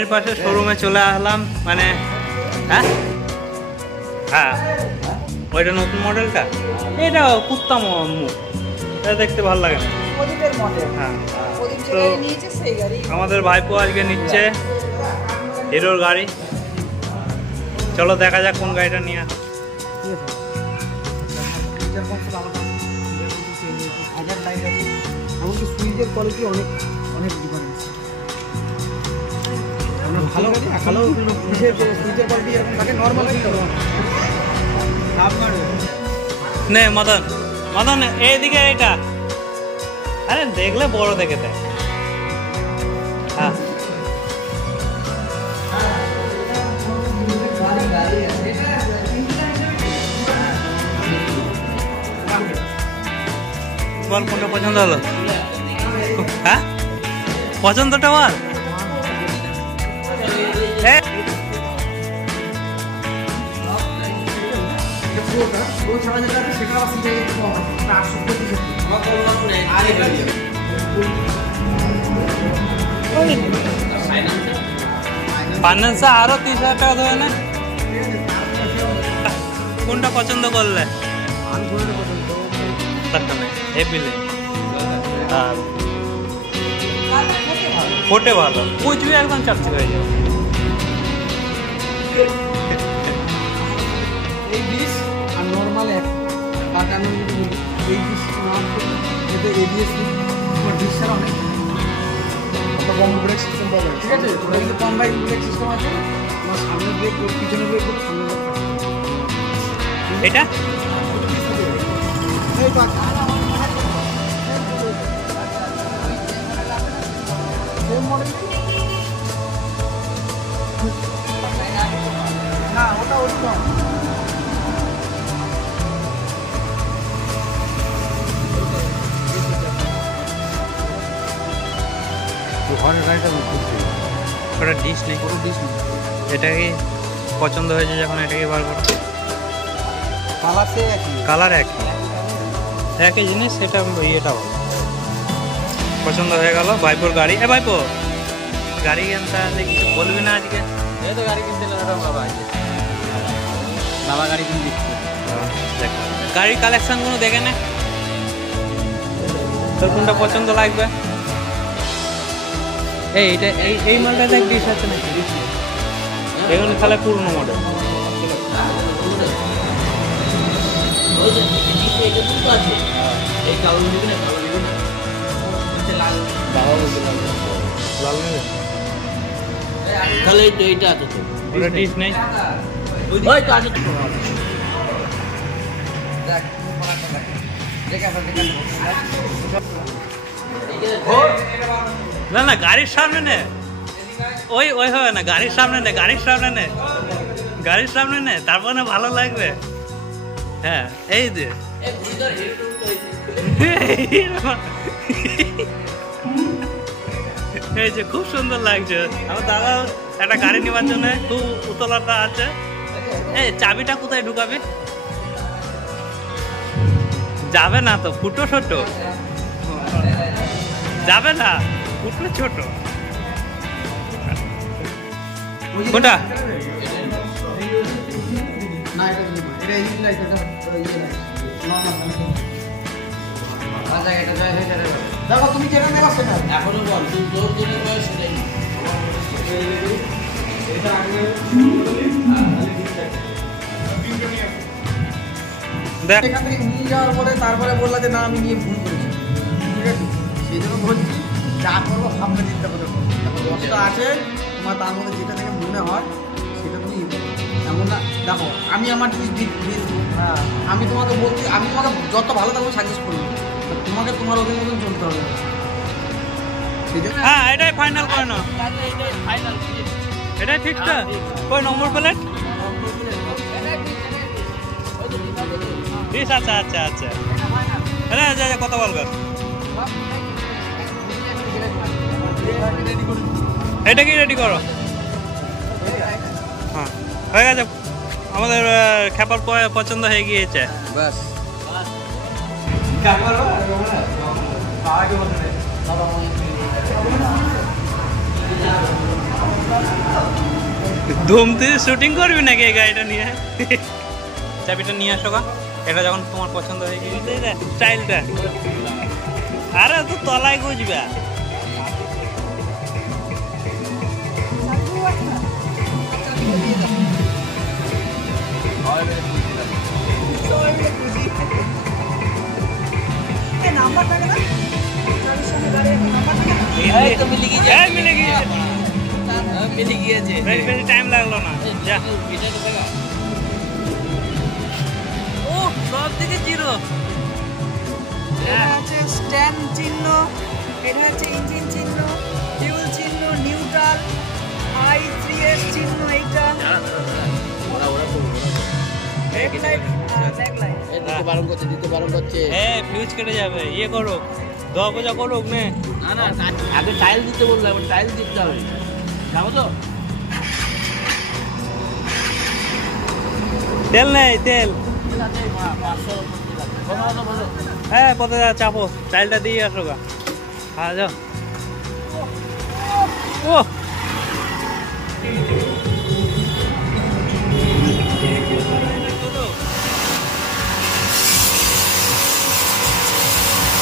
বাড়ির পাশে শোরুমে চলে আসলাম, মানে হ্যাঁ হ্যাঁ ওইটা নতুন মডেলটা, এটা কুত্তা মুখ, এটা দেখতে ভালো লাগে না। হ্যাঁ তো আমাদের ভাইপো আজকে নিচ্ছে হিরোর গাড়ি, চলো দেখা যাক কোন গাড়িটা নিয়ে। এমনকি সুইচের কোয়ালিটি অনেক অনেক ডিফারেন্স। ভালো ভালো সুইচের কোয়ালিটি এরকম থাকে, নর্মাল নে মদন, মদন এইদিকে এইটা, আরে দেখলে বড় দেখে দেয়। হ্যাঁ বল কোনটা পছন্দ হলো? হ্যাঁ পছন্দটা বল। ফাইন্যান্সে আরো 30,000 টাকা ধরে না। কোনটা পছন্দ করলে? ফোটে ভালো, কুচবি একদম চাপচে হয়ে যাবে। এই 20 আর নর্মাল এক টাকা এই 20 এতে এবিএস তোমার 20 ছাড়া অনেক কম ব্রেক সিস্টেম পাবে, ঠিক আছে? তোরা কিন্তু কম ব্রেক সিস্টেম আছে, তোমার সামনে ব্রেক পিছনে ব্রেক সামনে ব্রেক এটা এই পাক সেম মডেল না, ওটা অরিজিনাল। ওটা ডিশ নেই, পুরো ডিশ নেই। এটাকে পছন্দ হয়েছে যখন এটাকে বার করো। কালার সে একই, কালার একই জিনিস, সেটা ইয়েটা ভালো পছন্দ হয়ে গেল। ভাইপোর গাড়ি, এ ভাইপো গাড়ি কিনতে আসলে কিছু বলবি না আজকে? এই তো গাড়ি কিনতে এলাম বাবা, বাবা গাড়ি কিনে দিচ্ছে। দেখো গাড়ির কালেকশনগুলো দেখে নে, তোর কোনটা পছন্দ লাগবে। এইটা এই মালটা দেখ, ডিশ আছে নাকি? এগুলো তাহলে পুরনো মডেল। লাল নেবে তাহলে এইটা আছে তো, ওটা ডিশ নেই। ওই তো আছে তো। না না গাড়ির সামনে নে, ওই ওই হবে না, গাড়ির সামনে নে, গাড়ির সামনে নে, গাড়ির সামনে নে, তারপর না ভালো লাগবে। হ্যাঁ এই যে এই যে খুব সুন্দর লাগছে। আমার দাদা একটা গাড়ি নেওয়ার জন্য খুব উতলাটা আছে। এই চাবিটা কোথায় ঢুকাবি? যাবে না তো, ফুটো ছোট যাবে না, ফুটো ছোট। কোনটা? না এটা এটা এই লাইট, এটা আচ্ছা এটা যায় সেটা দেখো, তুমি যেটা নেবা সেটা এখনো বল, তুই তোর জন্য বয়স সেটাই। এটা আগে দেখ এখান থেকে নিয়ে যাওয়ার পরে তারপরে বললা যে না আমি নিয়ে ভুল করেছি, ঠিক আছে? সেই জন্য বলছি যা করবো ভাবতে চিন্তা করে করবো। তারপর দশটা আছে তোমার, তার মধ্যে যেটা থেকে মনে হয় সেটা তুমি এমন না। দেখো আমি আমার আমি তোমাকে বলছি, আমি তোমাকে যত ভালো থাকবো সাজেস্ট করবো, তোমাকে তোমার ওদের মতন চলতে হবে। সেই জন্য হ্যাঁ এটাই ফাইনাল করে নাও, তাহলে এটাই ফাইনাল, এটাই ফিক্সড। কই নম্বর প্লেট? ডিশ আচ্ছা আচ্ছা আচ্ছা, আরে যা যা কথা বলবে। এটা কি রেডি করো? হ্যাঁ হয়ে গেছে, আমাদের খেপার পছন্দ হয়ে গিয়েছে। বাস ধুম তুই শুটিং করবি নাকি এই গাড়িটা নিয়ে? চাবিটা নিয়ে আসো গা, এটা যখন তোমার পছন্দ হয়ে গেছে স্টাইলটা। আরে তো তলায় গুজবে। মিলে গিয়েছে, বেশি টাইম লাগলো না। যা ও সব দিকে জিরো। এটা হচ্ছে স্ট্যান্ড চিহ্ন, এটা হচ্ছে ইঞ্জিন চিহ্ন, ফিউল চিহ্ন, নিউট্রাল, I3S চিহ্ন, এইটা ব্যাকলাইট, ব্যাকলাইট। দিতে বারণ করছে, দিতে বারণ করছে। হ্যাঁ ফিউজ কেটে যাবে, ইয়ে করো দোয়া পূজা করুক নে। না না, আগে টাইল দিতে বললাম, টাইল দিতে হবে। যাবো তো? তেল নেই, তেল। 500 বলো। হ্যাঁ পথে যা, চাপো, টাইলটা দিয়ে আসো গা। হ্যাঁ যাও। ও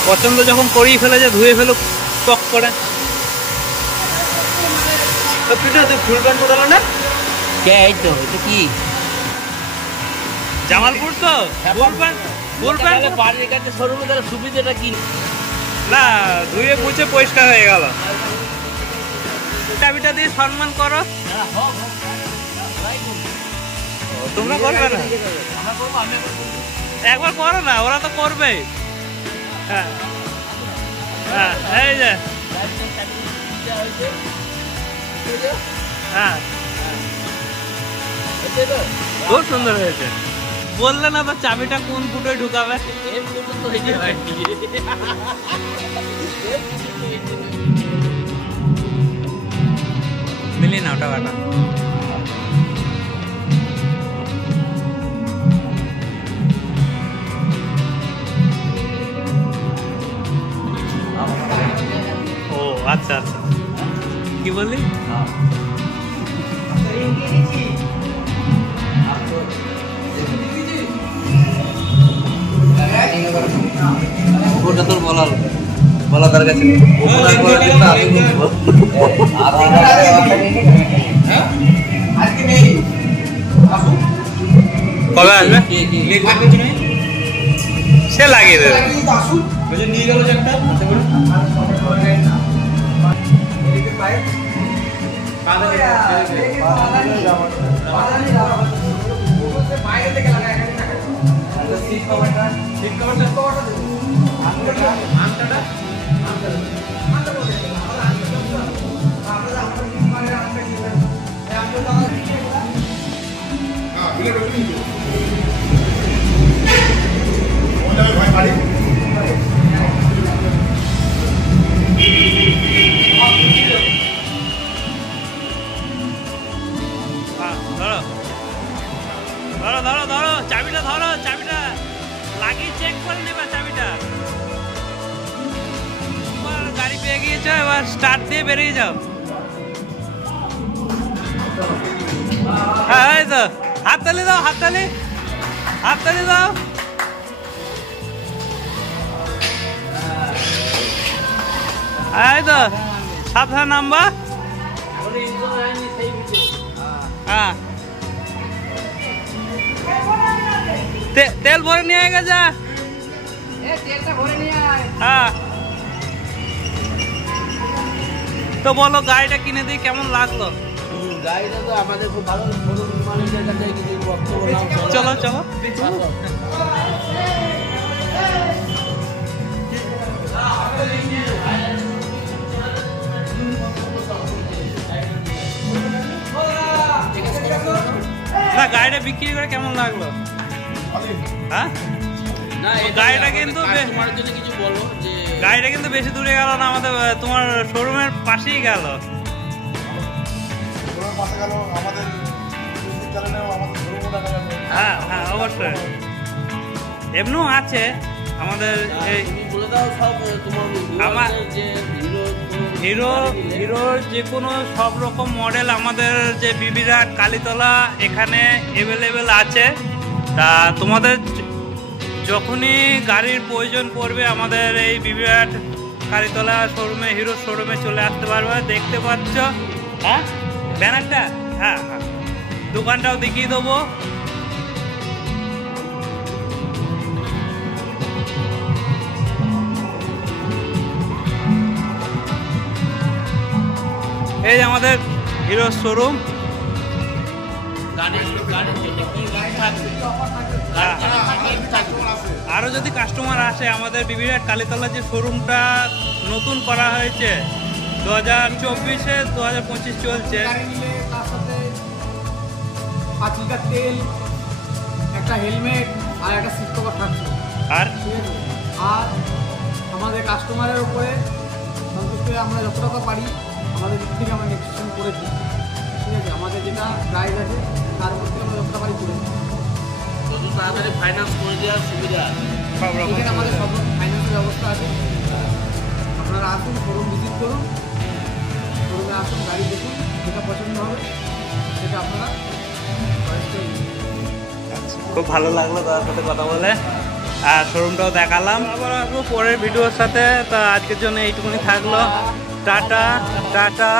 পছন্দ যখন করেই ফেলে, যে ধুয়ে ফেলো টক করে। ফুল প্যান্ট কোথালো না? কে এই তো, এটা কি? জামালপুর তো ফুল প্যান্ট, ফুল প্যান্ট বাড়ির কাছে শোরুমে তাহলে সুবিধাটা কি? না, ধুয়ে মুছে পরিষ্কার হয়ে গেল। চাবিটা দিয়ে সম্মান করো। তোমরা করবে না? একবার করো না, ওরা তো করবে। হ্যাঁ হ্যাঁ, এই যে হ্যাঁ, খুব সুন্দর হয়েছে। বললে না তো চাবিটা কোন ফুটোয় ঢুকাবে? মিলি না ওটা কাটা। ও আচ্ছা আচ্ছা, কি বললি? ওটা তোর বলা দরকার ছিল। কবে আসবে? সে লাগিয়ে দেবে। নিয়ে গেল যে একটা বাইরে থেকে লাগায় সিট কভারটা ধরো ধরো ধরো, চাবিটা ধরো, চাবিটা লাগিয়ে চেক করে নেবা চাবিটা। গাড়ি পেয়ে গিয়েছো, এবার স্টার্ট দিয়ে বেরিয়ে যাও। হ্যাঁ এই তো, হাততালি দাও, হাততালি, হাততালি দাও। এই তো সাবধান নাম্বার। হ্যাঁ তেল ভরে নিয়ে আয় যা। হ্যাঁ তো বলো, গাড়িটা কিনে দিই, কেমন লাগলো? গাড়িটা তো আমাদের খুব ভালো, মালিকের কাছে কিছু বক্তব্য নাও। চলো চলো। না গাড়িটা বিক্রি করে কেমন লাগলো? হ্যাঁ না, গাড়িটা কিন্তু তোমার জন্য কিছু বলো যে গাড়িটা কিন্তু বেশি দূরে গেল না, আমাদের তোমার শোরুমের পাশেই গেল। হ্যাঁ হ্যাঁ অবশ্যই, এমনিও আছে আমাদের। এই তুমি বলে দাও সব তোমার আমার যে হিরোর যে কোনো সব রকম মডেল আমাদের যে বিবিরাট কালীতলা এখানে অ্যাভেলেবেল আছে। তা তোমাদের যখনই গাড়ির প্রয়োজন পড়বে আমাদের এই বিবিরাট কালীতলা শোরুমে, হিরো শোরুমে চলে আসতে পারবে। দেখতে পাচ্ছ হ্যাঁ ব্যানারটা, হ্যাঁ হ্যাঁ, দোকানটাও দেখিয়ে দেবো। এই যে আমাদের হিরো শোরুম। আরো যদি কাস্টমার আসে, আমাদের বিবিরাট কালীতলা যে শোরুমটা নতুন করা হয়েছে 2024-এ 2025 চলছে। তার সাথে 5 লিটার তেল, একটা হেলমেট আর একটা সিট কভার থাকছে। আর ঠিক আছে, আর আমাদের কাস্টমারের উপরে সন্তুষ্ট হয়ে আমরা যত টাকা পারি আমাদের দিক থেকে আমরা নেগোসিয়েশন করেছি। ঠিক আছে, আমাদের যেটা প্রাইস আছে তার মধ্যে আমরা যতটা পারি করেছি। যত তাড়াতাড়ি ফাইন্যান্স করে দেওয়ার সুবিধা আছে। সব রকম এখানে আমাদের সব রকম ফাইন্যান্সের ব্যবস্থা আছে। আপনারা আসুন, শোরুম ভিজিট করুন, শোরুমে আসুন, গাড়ি দেখুন, যেটা পছন্দ হবে সেটা আপনারা চয়েস করে নিন। খুব ভালো লাগলো তার সাথে কথা বলে, আর শোরুমটাও দেখালাম। আবার আসবো পরের ভিডিওর সাথে। তা আজকের জন্য এইটুকুনি থাকলো। Tata tata.